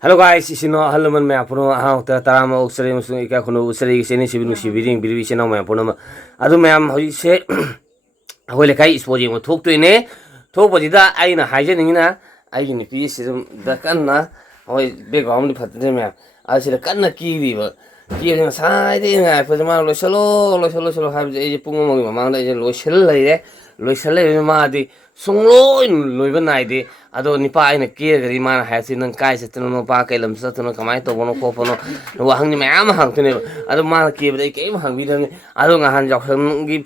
Hello guys, isino halaman me apuno ha tarama uksare musu ika kuno usare sene sibinu sibiring biri sene me apuno ma adu me am hoi se hoi le kai sport yeng thok tu ne thok bodi da ai na haije ning na ai ni pi sim da kan na hoi background ni phat de me a se kan na ki ri ba ki ne sai de nga fa ma lo solo ha je pung mo ma ma da je lo sel le ma di sung loi ba nai de ado nipa ai na ke gari ma ha si nang kai se tno pa kai lam sa tno kamai to bono ko pono wa hang ni ma am hang tne ado ma ke ba ke hang bi dang ado nga han jok sang gi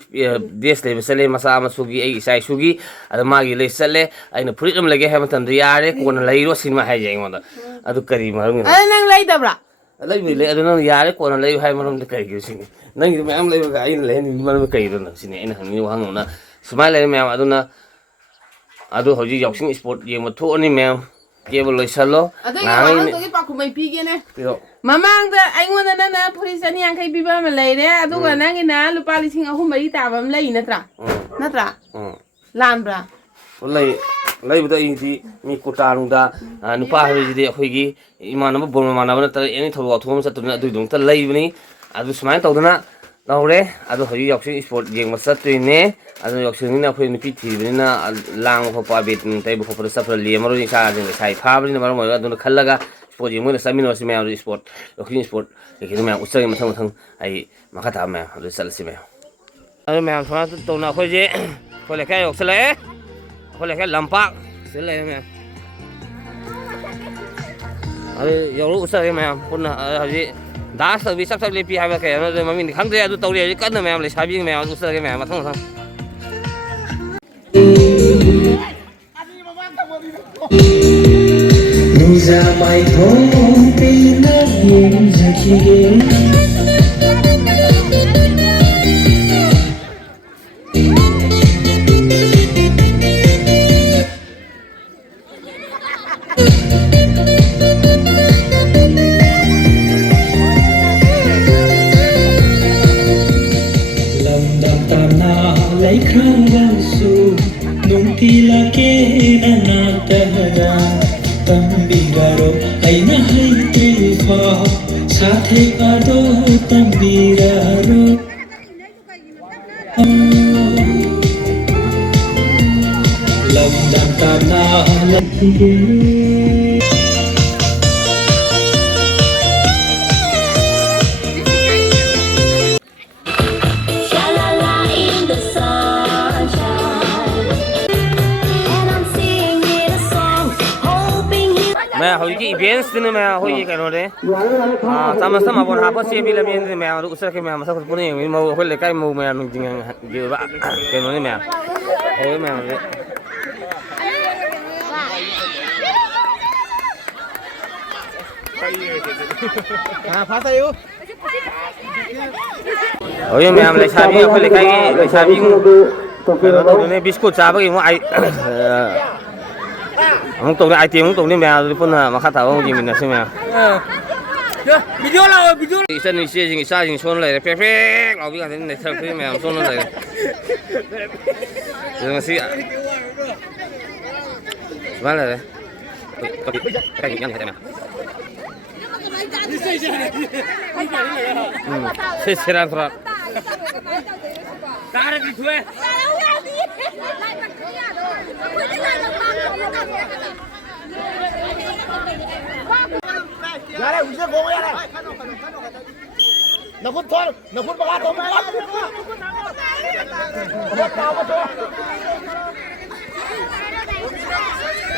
des le sele masa ma sugi ai sai sugi ado ma gi le sele ai na puri am lege ha ma tan riya re ko na lai ro sin ma ha je ngo da ado kari ma ru Ano nang lay da bra? lai bi le ado na ya re ko na lai ha ma rum de kai gi sin nang gi ma am lai ga ai le ni ma ru kai ro na sin ai na hang ni wa hang na smile le ma ado na adu hoji yoksing sport ye mo tho ni mem ke bol salo Ado yung to pa kumay pigin eh. Mamang da ay ngona na police ani ang kay biba malay re adu ga nang ina lupa lising ahum mari tabam lay natra. Natra. Lambra. Lai bada indi mi kotarung da nupa ha ji de khoi gi imana ba bol mana ba ta eni thowa thom sa tuna adu dung ta lai bani adu smile to dana laure adu hoji yoksing sport yeng ma sat ne adu yoksing ni na khoi ni pi thi bani na lang ko pa bit tai bu ko pra sa pra li maro ni sa jing sai pha bani na maro ma adu khallaga sport yeng mo na sami no si me sport yoksing sport ke ni ma usai ma thang ai ma kha ta ma adu sal si me adu me thona to na khoi je khoi le kai yoksale khoi le kai lampak se le me adu yoru usai me pun haji दा सभी सब ले P हाबे के mummy खंग दे अदु तौले कन ma'am ले साबी मैम उसर के मैम थंग थंग नुजा माई थों पे ना ये जखिए lấy khăn văn su nung tila ke na tahara tam bigaro ai na hai te pha sa the ado tam biraro lam dam ta na lai मैं होगी इवेंट्स दिन में होगी करो रे sama sama bon apa sih bila main ini मैं usah के मैं मसा कुछ पुने mau होल लेkai mau मैं नुजिंग gitu ba करो nih मैं होगी मैं रे हाँ फासा यू होगी मैं हम लेसाबी होल लेkai लेसाबी तो ने बिस्कुट चाबा के आई không tụng ai tiếng không tụng đi mèo đi phun mà khát thảo không gì mình là xem mèo video là video đi sân đi xe gì xa gì xuân này phê phê nó biết cái này thật cái mèo xuân này rồi mà xí vâng là đấy cái gì nhăn thế mèo xe xe ra thôi ta đi thuê ra đây uống gỗ ra đây nó phun thôi nó phun bao tôm lắm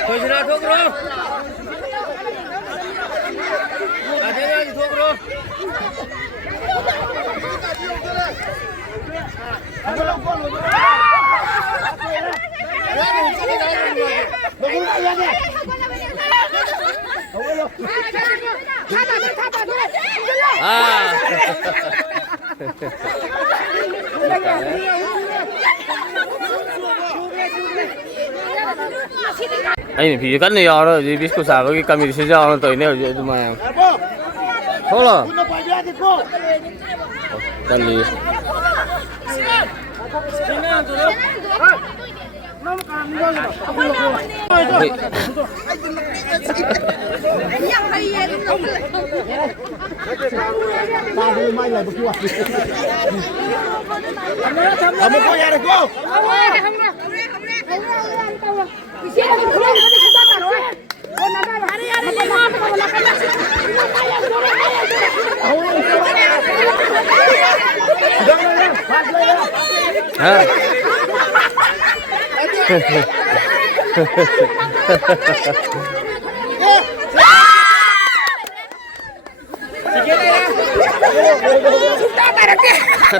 thôi ra thuốc rồi à thế ra thuốc rồi anh thì cắn này rồi thì biết có sao cái camera sẽ ra nó tới nè rồi tụi mày thôi rồi cắn đi mai lại một chút một cô nhà này cô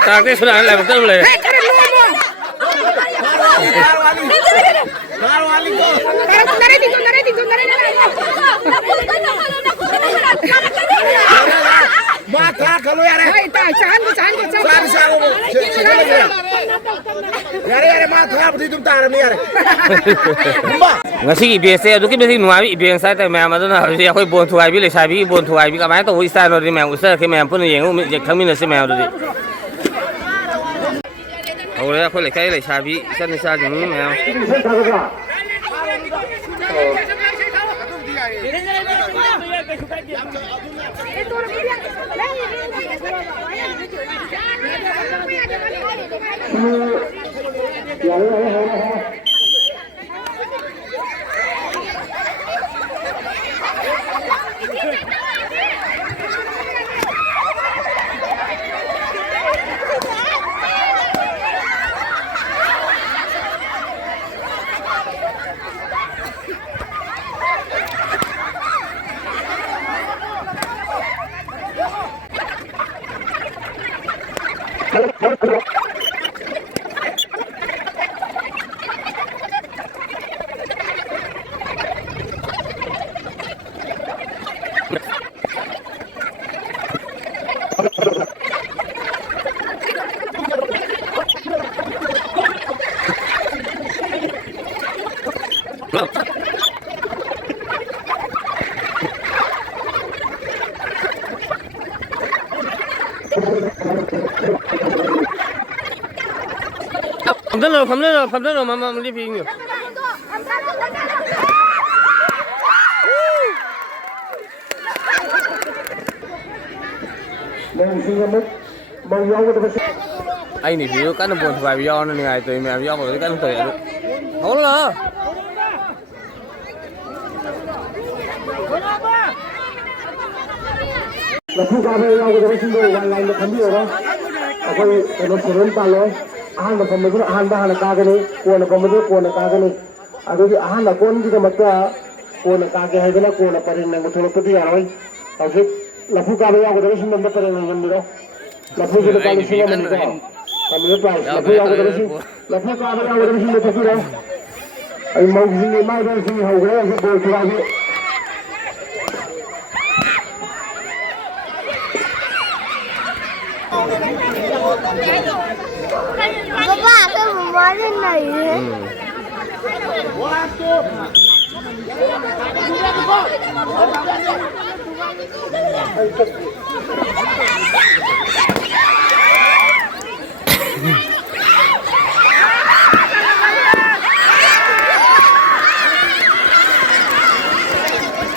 ta cái sudah làm betul boleh. Mata kalau ya re. Ya mata apa itu tar ni ya re. Ngasi biasa tu kita mesti nuai biasa saya tapi memang tu nak dia kau bon tuai bila saya bi bon tuai bi kamai tu usah nanti memang usah ke memang pun yang kami nasi memang tu. Awalnya aku lekai le saya bi saya ni saya ni memang. Không đến rồi, mama đi phi nhiều. Anh này video cái nó buồn vài video nên ngày tụi mẹ video rồi cái nó tụi được. Không là. Là khu cà phê nhau cái xin đôi hoàn lại được thấm điều đó. Tôi cái nó sớm ta nói. Ahan macam mana ahan dah nak kagak ni, kuan nak komer kuan nak kagak ni. Aduh ahan nak kuan juga macam kuan nak kagak hai tu kuan nak parin nak betul betul dia orang. Tapi lapu kagak yang kita mesti nampak parin yang ni loh. Lapu kita kalau sih mana ni kah? Kami lepas lapu yang kita mesti lapu kagak yang kita mesti nampak parin. Ay mau sini mau dah sini hau gaya saya boleh cuba ni. Bapak, tôi muốn nói lên này thế.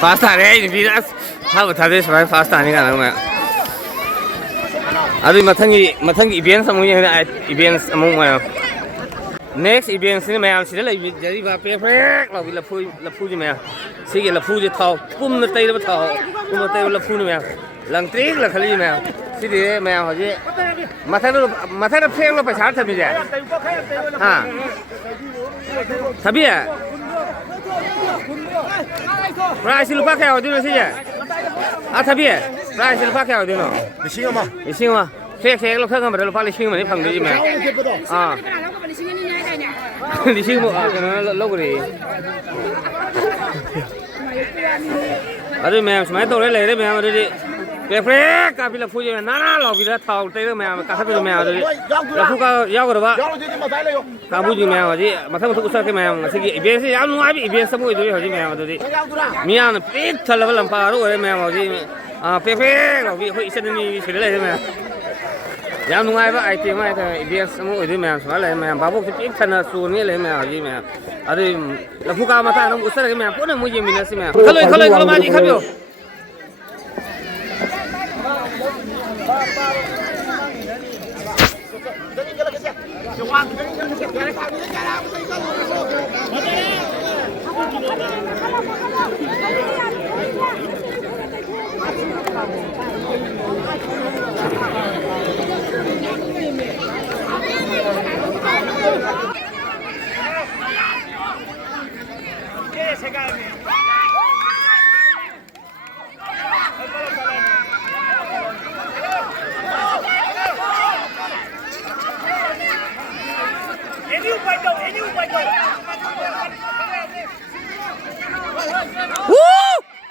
Pasta ni, ini dia. Tahu tadi sebenarnya pasta ni kan, macam. Aduh matang event semua yang ada event semua. Next event sini macam sini lah jadi apa lapu je macam. Sini lapu je tahu, pun nanti lepas tahu, pun nanti lapu ni macam. Langtrik lah kali macam. Sini macam aja. Mata tu peng lo pasal tapi je. Ha. Tapi ya. Price lupa kau dulu sih je. Ah tapi ya. Price lupa kau dulu. Di sini mah. Cek lo kan berapa lupa di sini mana pang di mana. Ah. Di sini mah kan lo beri. Aduh memang semua tu leh memang ada di. Perfect, kami lah puji mana lo kita tahu tapi memang kata tu memang ada. Lalu kau jauh berapa? Kamu juga memang jadi. Masa untuk usaha ke memang. Segi event sih, anu abi event semua itu jadi memang jadi. Mian pit kalau lampu baru ada memang jadi. Perfect, lo bisa ni sudah leh memang. Yang nungai ba item mai ta ideas mo ide me so le me babu ki pik thana su ni le me ji me ari la phu ka ma ta nong usar ke me pona mo je mina si me khalo ma ji khabyo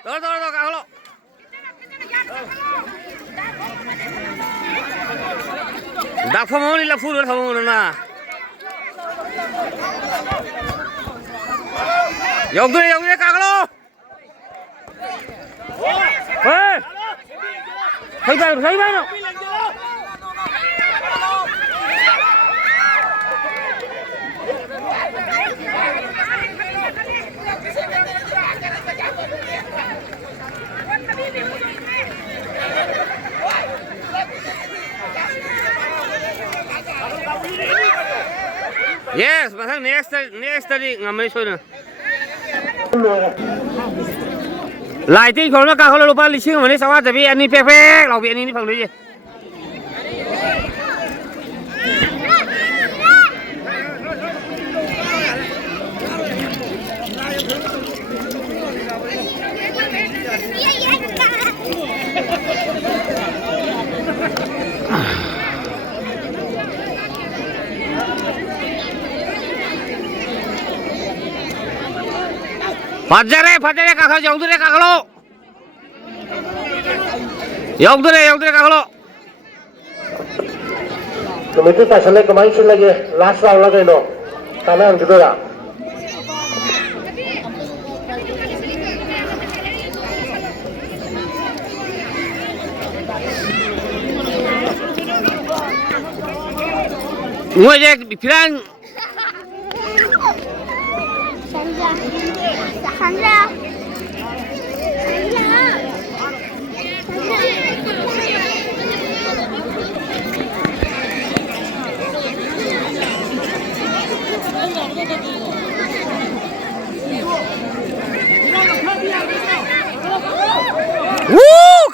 Đó, cả lộ. Đạp phong đi là phu được phong rồi nè. Dòng đi cả lộ. Ê! Thấy bay nào. Yes, masang next tadi ngambil soalnya. Lại tin không nó cao hơn lupa lịch sử mà đi sao á, tapi anh đi phê phê, lão viện đi phòng đấy gì. Fajar kakak jauh deh kakak lo. Jauh deh kakak lo. Komite pasalnya kemarin sih lagi last round lagi no. Karena gitu lah. Gue aja bilang. Sandra.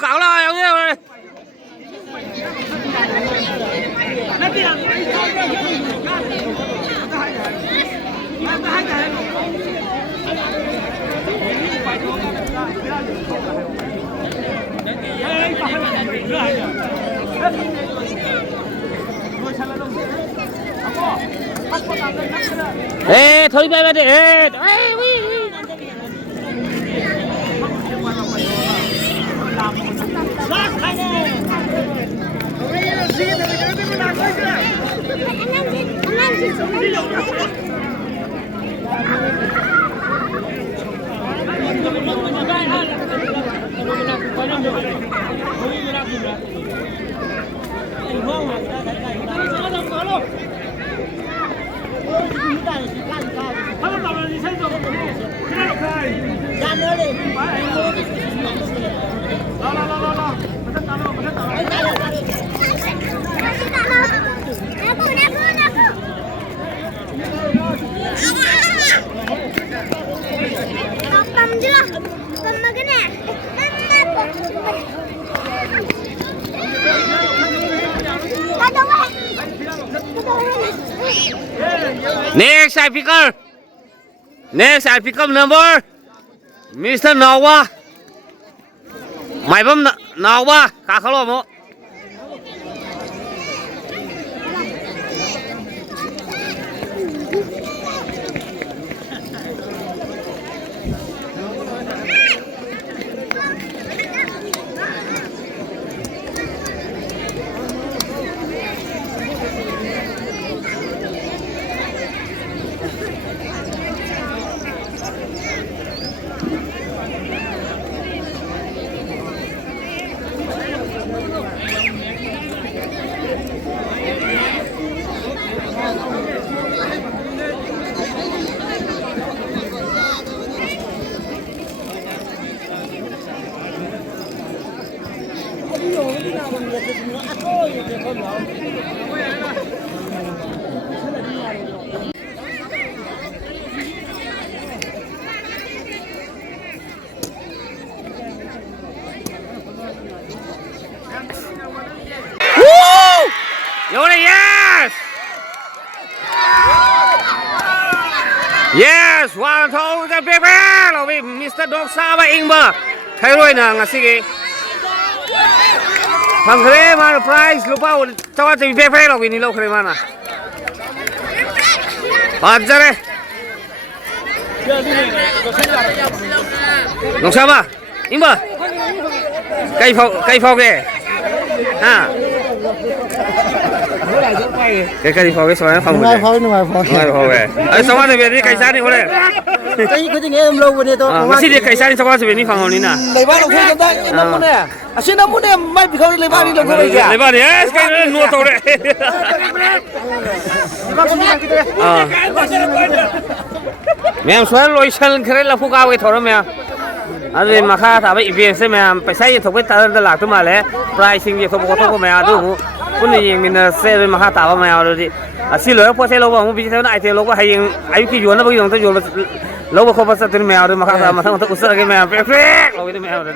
Cậu là ông ơi. Ê, thôi bay đi. Ê, Next I pick up number Mr. Nawa. Mày bấm Nawa, cả khá lộn không? 有了 yes yes วางทองจะเป๊ะๆเราไปมิสเตอร์ด็อกซาไปเองบ่ใครรวยนะงั้นสิฟังเครมาไพรส์ลูกเป้าเจ้าว่าจะมีเป๊ะๆเราวินี่เราเครมานะปัจจัยน้องชาบ้าอิงบ่ไก่ฟอกแกฮะcái gì phao cái xoài nó không Ngay phao nó phao. ngay phao về ấy sao mà về đi cảnh sát đi thôi đấy Cái gì nghe em lâu rồi tôi. mà xin đi cảnh sát đi sao mà về đi phòng đi nè Lấy ba đồng thôi chúng ta, em năm muốn nè. À xin năm muốn em mai bị không lấy ba đi đồng thôi kìa. lấy ba đi cái nó nuôi tàu đấy mẹ em xoay lôi chân cái là phụ cao cái thầu đó mẹ anh mà khai thả bị việc xem mẹ phải xây thuộc cái tờ lạc thôi mà lẽ pricing việc thuộc có thuộc của mẹ đúngคุณนี่ยังมีเนื้อเส้นมาหาตาว่าไม่เอาเลยดิสิเหลือพอเส้นเราบอกว่าพี่เท่านั้นไอเทเราก็ให้ยังอายุกี่วันแล้วบางอย่างต้องอยู่เราบอกเขาภาษาตัวไม่เอาเลยมาหาตามาทั้งอุตส่าห์ก็ไม่เอาเป๊ะๆเราไม่เอาเลย